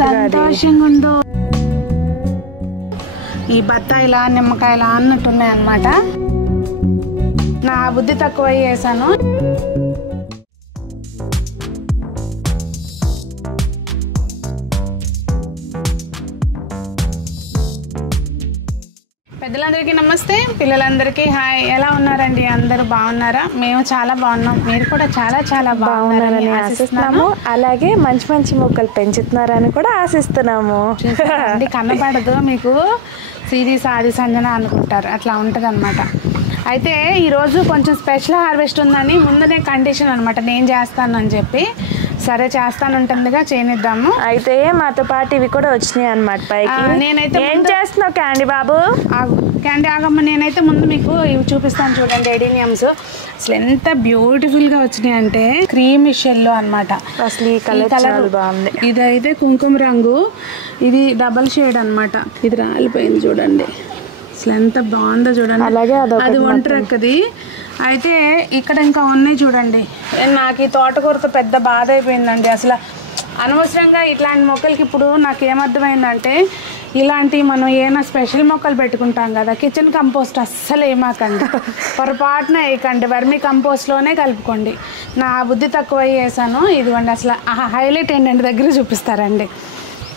సంతోషంగా ఉందో. ఈ బత్తాయిలా నిమ్మకాయలా అన్నట్టున్నాయి అన్నమాట. నా బుద్ధి తక్కువ చేశాను. పెద్దలందరికీ నమస్తే, పిల్లలందరికీ హాయ్. ఎలా ఉన్నారండి? అందరూ బాగున్నారా? మేము చాలా బాగున్నాం. మీరు కూడా చాలా చాలా బాగున్నారని ఆశిస్తున్నాము. అలాగే మంచి మంచి మొక్కలు పెంచుతున్నారని కూడా ఆశిస్తున్నాము. కనబడదు మీకు, సిరీస్ ఆది సంజన అనుకుంటారు, అట్లా ఉంటుంది అనమాట. అయితే ఈరోజు కొంచెం స్పెషల్ హార్వెస్ట్ ఉందని ముందునే కండిషన్ అనమాట, నేను చేస్తానని చెప్పి. సరే చేస్తానుంటుందిగా, చేయనిద్దాము. అయితే మాతో పాటు ఇవి కూడా వచ్చినాయి అనమాట పైకి. నేనైతే ఏం చేస్తున్నావు క్యాండీ బాబు? క్యాండీ ఆగమ్మ, నేనైతే ముందు మీకు ఇవి చూపిస్తాను చూడండి. ఎడీనియమ్స్ అసలు ఎంత బ్యూటిఫుల్గా వచ్చినాయి అంటే క్రీమిష్ ఎల్లో అనమాట. అసలు ఈ కలర్ చాలా బాగుంది. ఇదైతే కుంకుమ రంగు, ఇది డబల్ షేడ్ అనమాట. ఇది రాలిపోయింది చూడండి, అసలు ఎంత బాగుందో చూడండి. అలాగే అది ఒంటరెక్కది. అయితే ఇక్కడ ఇంకా ఉన్నాయి చూడండి. నాకు ఈ తోటకూరతో పెద్ద బాధ అయిపోయిందండి. అసలు అనవసరంగా ఇట్లాంటి మొక్కలకి ఇప్పుడు నాకు ఏమర్థమైందంటే, ఇలాంటి మనం ఏమైనా స్పెషల్ మొక్కలు పెట్టుకుంటాం కదా, కిచెన్ కంపోస్ట్ అస్సలు ఏమాకండి, పొరపాటున వేయకండి, వర్మీ కంపోస్ట్లోనే కలుపుకోండి. నా బుద్ధి తక్కువ వేసాను. ఇదిగోండి, అసలు హైలైట్ ఏంటంటే దగ్గర చూపిస్తారండి.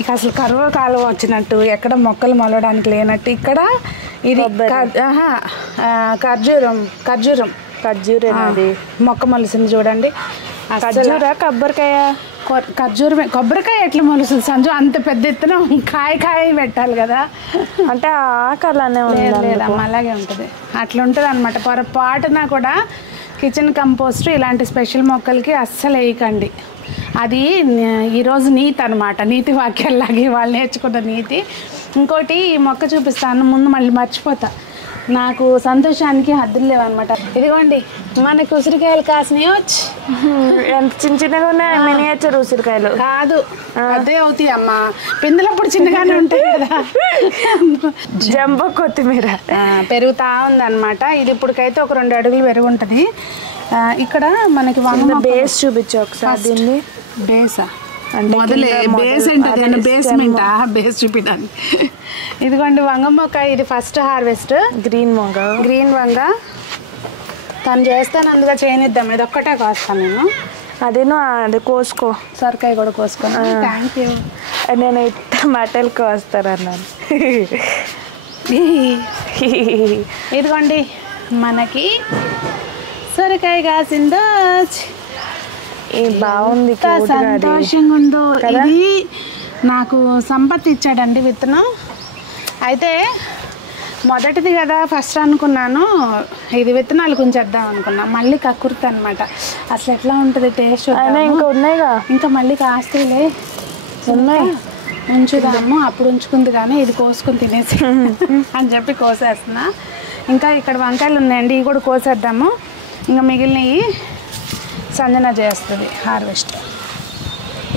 ఇక అసలు కరువు కాలం వచ్చినట్టు, ఎక్కడ మొక్కలు మొలవడానికి లేనట్టు. ఇక్కడ ఇది ఖర్జూరం మొక్క మొలిసింది చూడండి. కొబ్బరికాయ ఎట్లా మొలుస్తుంది సంజు? అంత పెద్ద ఎత్తున కాయ పెట్టాలి కదా, అంటే ఆకలానే లేదమ్మా, అలాగే ఉంటుంది. అట్లా ఉంటుంది అనమాట. పొరపాటున కూడా కిచెన్ కంపోస్ట్ ఇలాంటి స్పెషల్ మొక్కలకి అస్సలు వేయకండి. అది ఈరోజు నీతి అనమాట, నీతి వాక్యాల్లాగే వాళ్ళు నేర్చుకున్న నీతి. ఇంకోటి ఈ మొక్క చూపిస్తాను ముందు, మళ్ళీ మర్చిపోతా. నాకు సంతోషానికి హద్దులు లేవన్నమాట. ఇదిగోండి మనకు ఉసిరికాయలు కాసినాయి. ఎంత చిన్న చిన్నగా ఉన్నాయి, మినియేచర్ ఉసిరికాయలు కాదు, అదే అవుతాయి అమ్మా. పిందులప్పుడు చిన్నగానే ఉంటాయి కదా. జంబో కొత్తిమీర పెరుగుతా ఉందన్నమాట. ఇది ఇప్పటికైతే ఒక 2 అడుగులు పెరుగు ఉంటుంది. ఇక్కడ మనకి బేస్ చూపించు ఒకసారి. దీన్ని బేసా మొదలే, బేస్ ఏంటది? బేస్మెంటా? బేస్ చూపించడానికి. ఇదిగోండి వంగ మొక్క, ఇది ఫస్ట్ హార్వెస్ట్. గ్రీన్ వంగ తను చేస్తాను, అందుగా చేయనిద్దాం. ఇది ఒక్కటే కోస్తాను నేను. అదేనో అది కోసుకో, సొరకాయ కూడా కోసుకోను. Thank you. నేను టమాటాలు కోస్తానన్నాను. ఇదిగోండి మనకి సొరకాయ కాసిందో, బాగుంది, సంతోషంగా ఉందో. ఇది నాకు సంపత్ ఇచ్చాడండి విత్తనం. అయితే మొదటిది కదా ఫస్ట్ అనుకున్నాను, ఇది విత్తనాలు కొంచెద్దాం అనుకున్నా. మళ్ళీ కక్కుర్తి అనమాట, అసలు ఎట్లా ఉంటుంది టేస్ట్. ఇంకా ఉన్నాయిగా, ఇంకా మళ్ళీ కాస్తేలే ఉన్నాయి, ఉంచుదాము. అప్పుడు ఉంచుకుంది కానీ ఇది కోసుకొని తినేసి అని చెప్పి కోసేస్తున్నా. ఇంకా ఇక్కడ వంకాయలు ఉన్నాయండి, ఇవి కూడా కోసేద్దాము. ఇంకా మిగిలినవి సంజన చేస్తుంది హార్వెస్ట్.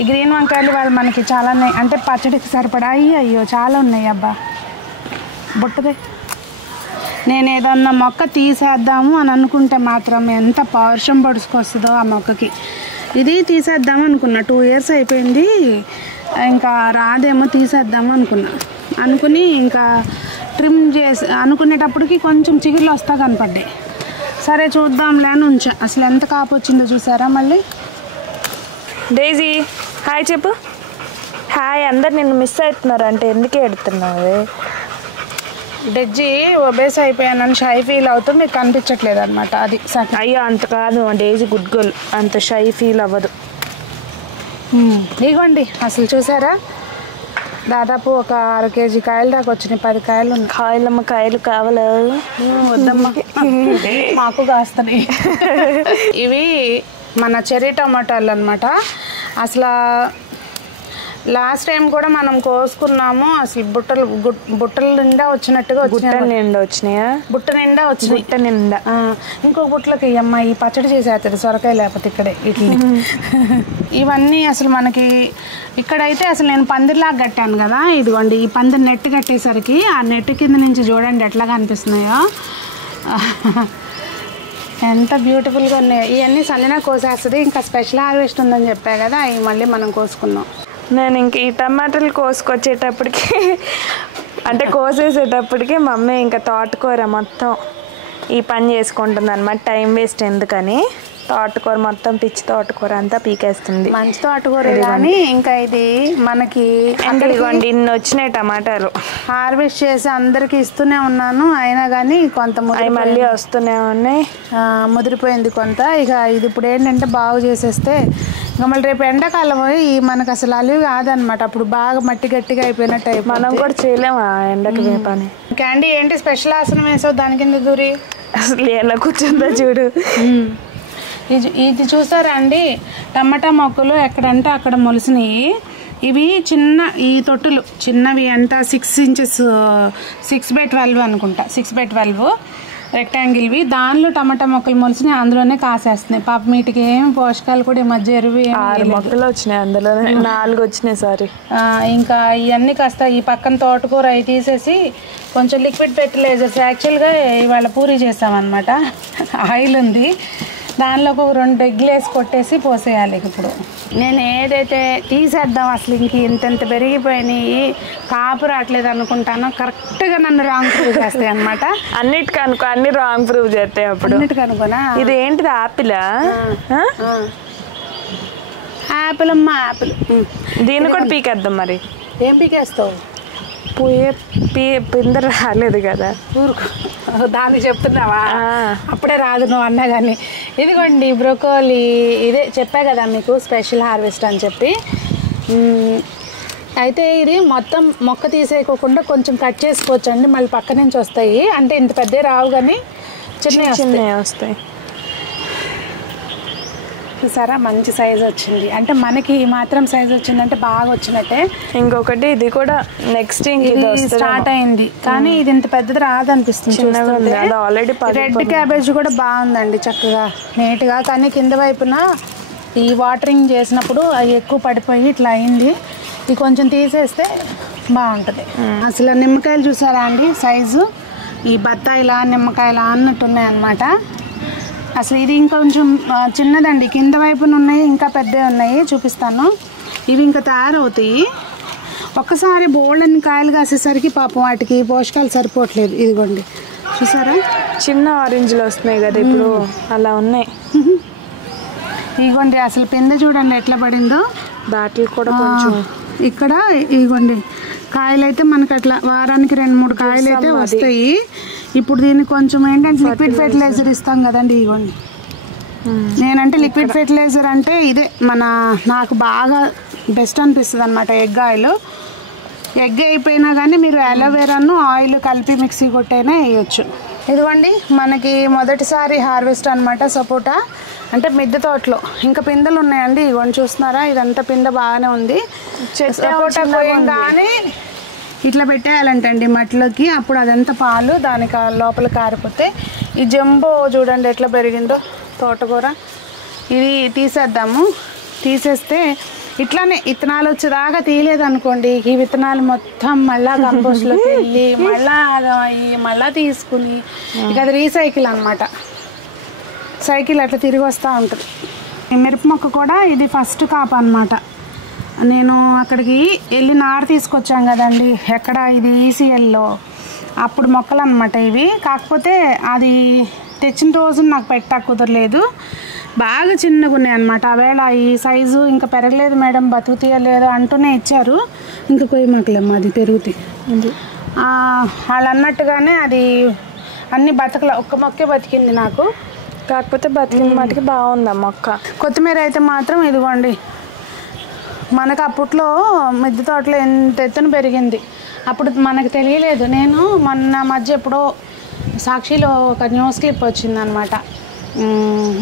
ఈ గ్రీన్ వంకాయలు వాళ్ళు మనకి చాలా ఉన్నాయి, అంటే పచ్చడికి సరిపడాయి. అయ్యో చాలా ఉన్నాయి అబ్బా, బుట్టదే. నేను ఏదన్నా మొక్క తీసేద్దాము అని అనుకుంటే మాత్రం ఎంత పౌరుషం పడుచుకొస్తుందో ఆ మొక్కకి. ఇది తీసేద్దాము అనుకున్నా, 2 years అయిపోయింది, ఇంకా రాదేమో తీసేద్దాము అనుకుని ఇంకా ట్రిమ్ చేసి అనుకునేటప్పటికి కొంచెం చిగుర్లు వస్తా కనపడ్డాయి. సరే చూద్దాంలే అని ఉంచా. అసలు ఎంత కాపు వచ్చిందో చూసారా? మళ్ళీ డైజీ హాయ్ చెప్పు. హాయ్. అందరు నిన్ను మిస్ అవుతున్నారు అంటే ఎందుకే ఎడుతున్నావు? డెజ్జి ఒబేస్ అయిపోయానని షై ఫీల్ అవుతూ మీకు కనిపించట్లేదు అనమాట. అది అయ్యో అంత కాదు, డైజీ గుడ్ గర్ల్, అంత షై ఫీల్ అవ్వదు. ఇదిగోండి అసలు చూసారా, దాదాపు ఒక 6 kg కాయలు దాకా వచ్చినాయి. 10 కాయలు ఉన్నాయి. కాయలమ్మ కాయలు కావాలా? వద్దమ్మా, మాకు కాస్తున్నాయి. ఇవి మన చెర్రీ టమాటాలు అనమాట. అసలు లాస్ట్ టైం కూడా మనం కోసుకున్నాము. అసలు బుట్టల నిండా వచ్చినట్టుగా వచ్చినాయా? బుట్ట నిండా వచ్చినాయి. ఇంకో బుట్టలకి అమ్మ ఈ పచ్చడి చేసేస్తుంది సొరకాయ లేకపోతే ఇక్కడే ఇట్లా. ఇవన్నీ అసలు మనకి ఇక్కడైతే అసలు నేను పందిరిలాగా కట్టాను కదా. ఇదిగోండి ఈ పందిరి నెట్ కట్టేసరికి ఆ నెట్ కింద నుంచి చూడండి ఎట్లా కనిపిస్తున్నాయో. ఎంత బ్యూటిఫుల్గా ఉన్నాయి. ఇవన్నీ సంజన కోసేస్తుంది. ఇంకా స్పెషల్ హార్వెస్ట్ ఉందని చెప్పా కదా, అవి మళ్ళీ మనం కోసుకున్నాం. నేను ఇంక ఈ టమాటాలు కోసుకొచ్చేటప్పటికి అంటే కోసేసేటప్పటికి మమ్మీ ఇంకా తోటకూర మొత్తం ఈ పని చేసుకుంటుంది అనమాట. టైం వేస్ట్ ఎందుకని తోటకూర మొత్తం పిచ్చి తోటకూర అంతా పీకేస్తుంది. మంచి తోటకూర కానీ ఇంకా ఇది మనకి ఇదిగోండి ఇన్ని వచ్చినాయి టమాటాలు. హార్వెస్ట్ చేసి అందరికి ఇస్తూనే ఉన్నాను, అయినా కానీ కొంత మళ్ళీ వస్తూనే ఉన్నాయి. ముదిరిపోయింది కొంత. ఇక ఇది ఇప్పుడు ఏంటంటే బాగు చేసేస్తే ఇంకా మళ్ళీ రేపు ఎండాకాలం పోయి మనకు అసలు అలివి కాదనమాట. అప్పుడు బాగా మట్టి గట్టిగా అయిపోయినట్టు అయిపోయి మనం కూడా చేయలేము ఎండకి పని. క్యాండీ ఏంటి స్పెషల్ ఆసనం వేసావు దాని కింద దూరి? అసలు ఎలా కూర్చుందో చూడు. ఇది చూసారా అండి, టమాటా మొక్కలు ఎక్కడంటే అక్కడ మొలిసినాయి. ఇవి చిన్న ఈ తొట్టులు చిన్నవి అంట 6 inches 6x12 అనుకుంటా, 6x12 రెక్టాంగిల్వి. దానిలో టమాటా మొక్కలు మొలిసినాయి, అందులోనే కాసేస్తున్నాయి. పాప వీటికి ఏం పోషకాలు కూడా ఈ మధ్య ఎరువు 6 మొక్కలు వచ్చినాయి, అందులో 4 వచ్చినాయి. సారీ ఇంకా ఇవన్నీ కాస్త ఈ పక్కన తోటకూర అవి తీసేసి కొంచెం లిక్విడ్ ఫెర్టిలైజర్స్ యాక్చువల్గా ఇవాళ పూరీ చేసామన్నమాట. ఆయిల్ ఉంది, దానిలో ఒక 2 ఎగ్గులు వేసి కొట్టేసి పోసేయాలి. ఇప్పుడు నేను ఏదైతే తీసేద్దాం అసలు ఇంక ఇంత పెరిగిపోయినాయి కాపు రావట్లేదు అనుకుంటానో కరెక్ట్గా నన్ను రాంగ్ ప్రూవ్ చేస్తాయి అనమాట. అన్నిటికనుకో అన్ని రాంగ్ ప్రూవ్ చేస్తాయి. అప్పుడు అన్నిటికనుకోనా ఇది ఏంటిది యాపిలా? యాపిల్ అమ్మా యాపిల్. దీన్ని కూడా పీకేద్దాం. మరి ఏం పీకేస్తావు? పింద రాలేదు కదా. ఊరుకు దానికి చెప్తున్నావా? అప్పుడే రాదు నువ్వు అన్నా కానీ. ఇదిగోండి బ్రోకోలీ, ఇదే చెప్పా కదా మీకు స్పెషల్ హార్వెస్ట్ అని చెప్పి. అయితే ఇది మొత్తం మొక్క తీసేయకోకుండా కొంచెం కట్ చేసుకోవచ్చండి, మళ్ళీ పక్క నుంచి వస్తాయి. అంటే ఇంత పెద్ద రావు కానీ చిన్నవి వస్తాయి. చూసారా మంచి సైజ్ వచ్చింది. అంటే మనకి మాత్రం సైజ్ వచ్చిందంటే బాగా వచ్చినట్టే. ఇంకొకటి ఇది కూడా నెక్స్ట్ స్టార్ట్ అయింది కానీ ఇది ఇంత పెద్దది రాదనిపిస్తుంది. ఆల్రెడీ రెడ్ క్యాబేజ్ కూడా బాగుందండి, చక్కగా నీట్గా. కానీ కింద వైపున ఈ వాటరింగ్ చేసినప్పుడు అవి ఎక్కువ పడిపోయి ఇట్లా అయింది. ఇది కొంచెం తీసేస్తే బాగుంటుంది. అసలు నిమ్మకాయలు చూసారా అండి సైజు, ఈ బత్తాయిలా నిమ్మకాయలా అన్నట్టున్నాయి అన్నమాట. అసలు ఇది ఇంకొంచెం చిన్నదండి, కింద వైపున ఉన్నాయి, ఇంకా పెద్దవి ఉన్నాయి, చూపిస్తాను. ఇవి ఇంకా తయారవుతాయి. ఒక్కసారి బోల్డన్ని కాయలు కాసేసరికి పాపం వాటికి పోషకాలు సరిపోవట్లేదు. ఇదిగోండి చూసారా చిన్న ఆరెంజ్లు వస్తున్నాయి కదా ఇప్పుడు, అలా ఉన్నాయి. ఇదిగోండి అసలు పిందె చూడండి ఎట్లా పడిందో. బాటిల్ కూడా కొంచెం ఇక్కడ ఇదిగోండి కాయలు అయితే మనకి అట్లా వారానికి 2-3 కాయలు అయితే వస్తాయి. ఇప్పుడు దీనికి కొంచెం ఏంటంటే లిక్విడ్ ఫెర్టిలైజర్ ఇస్తాం కదండి. ఇదిగోండి నేనంటే లిక్విడ్ ఫెర్టిలైజర్ అంటే ఇదే నాకు బాగా బెస్ట్ అనిపిస్తుంది అనమాట. ఎగ్ ఆయిల్, ఎగ్ అయిపోయినా కానీ మీరు అలోవెరాను ఆయిల్ కలిపి మిక్సీ కొట్టైనా వేయచ్చు. ఇదిగోండి మనకి మొదటిసారి హార్వెస్ట్ అనమాట సపోటా, అంటే మిద్దె తోటలో. ఇంకా పిందెలు ఉన్నాయండి, ఇవన్నీ చూస్తున్నారా, ఇదంతా పిందె బాగానే ఉంది. సపోటా కోయంగానే ఇట్లా పెట్టేయాలంటండి మట్టిలోకి, అప్పుడు అదంతా పాలు దానికి లోపల కారిపోతే. ఈ జంబో చూడండి ఎట్లా పెరిగిందో తోటకూర. ఇది తీసేద్దాము. తీసేస్తే ఇట్లానే విత్తనాలు వచ్చేదాకా తీయలేదు అనుకోండి, ఈ విత్తనాలు మొత్తం మళ్ళీ కంపోస్ట్లోకి వెళ్ళి మళ్ళీ తీసుకుని ఇక అది రీసైకిల్ అనమాట. సైకిల్ అట్లా తిరిగి వస్తూ ఉంటుంది. ఈ మిరప మొక్క కూడా ఇది ఫస్ట్ కాపు అనమాట. నేను అక్కడికి వెళ్ళి నారు తీసుకొచ్చాం కదండి, ఎక్కడ ఇది ఈసీఎల్లో, అప్పుడు మొక్కలు అనమాట ఇవి. కాకపోతే అది తెచ్చిన రోజు నాకు పెట్టా కుదరలేదు, బాగా చిన్నగా ఉన్నాయి అనమాట. ఆవేళ ఈ సైజు ఇంకా పెరగలేదు మేడం, బతుకుతీయలేదు అంటూనే ఇచ్చారు. ఇంకా కొయ్యి మొక్కలేమ్మా, అది పెరుగుతాయి. వాళ్ళు అన్నట్టుగానే అది అన్ని బతకల, ఒక్క మొక్కే బతికింది నాకు. కాకపోతే బతికిన మటుకి బాగుంది ఆ మొక్క. కొత్తిమీర అయితే మాత్రం ఇదిగోండి మనకు అప్పట్లో మిద్దె తోటలో ఎంత ఎత్తున పెరిగింది, అప్పుడు మనకు తెలియలేదు. నేను మొన్న మధ్య ఎప్పుడో సాక్షిలో ఒక న్యూస్ క్లిప్ వచ్చిందనమాట,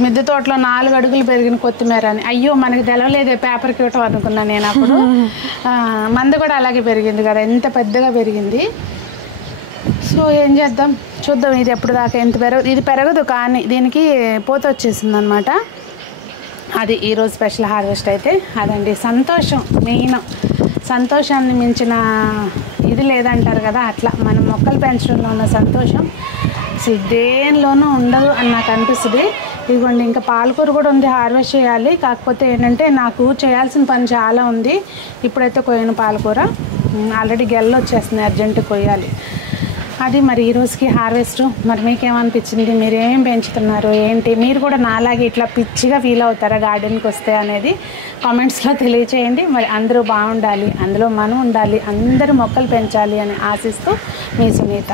మిద్దె తోటలో 4 అడుగులు పెరిగిన కొత్తిమీర అని. అయ్యో మనకి తెలవలేదే, పేపర్కి ఇవ్వటం అనుకున్నాను నేను అప్పుడు. మంది కూడా అలాగే పెరిగింది కదా, ఎంత పెద్దగా పెరిగింది. సో ఏం చేద్దాం చూద్దాం, ఇది ఎప్పుడు దాకా ఎంత ఇది పెరగదు కానీ దీనికి పూత వచ్చేసింది అనమాట. అది ఈరోజు స్పెషల్ హార్వెస్ట్ అయితే అదండి. సంతోషం మెయిన్, సంతోషాన్ని మించిన ఇది లేదంటారు కదా, అట్లా మనం మొక్కలు పెంచడంలో ఉన్న సంతోషం అసలు దేనిలోనూ ఉండదు అని నాకు అనిపిస్తుంది. ఇదిగోండి ఇంకా పాలకూర కూడా ఉంది, హార్వెస్ట్ చేయాలి. కాకపోతే ఏంటంటే నాకు చేయాల్సిన పని చాలా ఉంది. ఇప్పుడైతే కొయ్యను పాలకూర, ఆల్రెడీ గెల్ల వచ్చేస్తుంది, అర్జెంటు కొయ్యాలి. అది మరి ఈ రోజుకి హార్వెస్ట్. మరి మీకేమనిపించింది, మీరు ఏం పెంచుతున్నారు ఏంటి, మీరు కూడా నాలాగే ఇట్లా పిచ్చిగా ఫీల్ అవుతారా గార్డెన్కి వస్తే అనేది కామెంట్స్లో తెలియచేయండి. మరి అందరూ బాగుండాలి, అందులో మనం ఉండాలి, అందరూ మొక్కలు పెంచాలి అని ఆశిస్తూ మీ సునీత.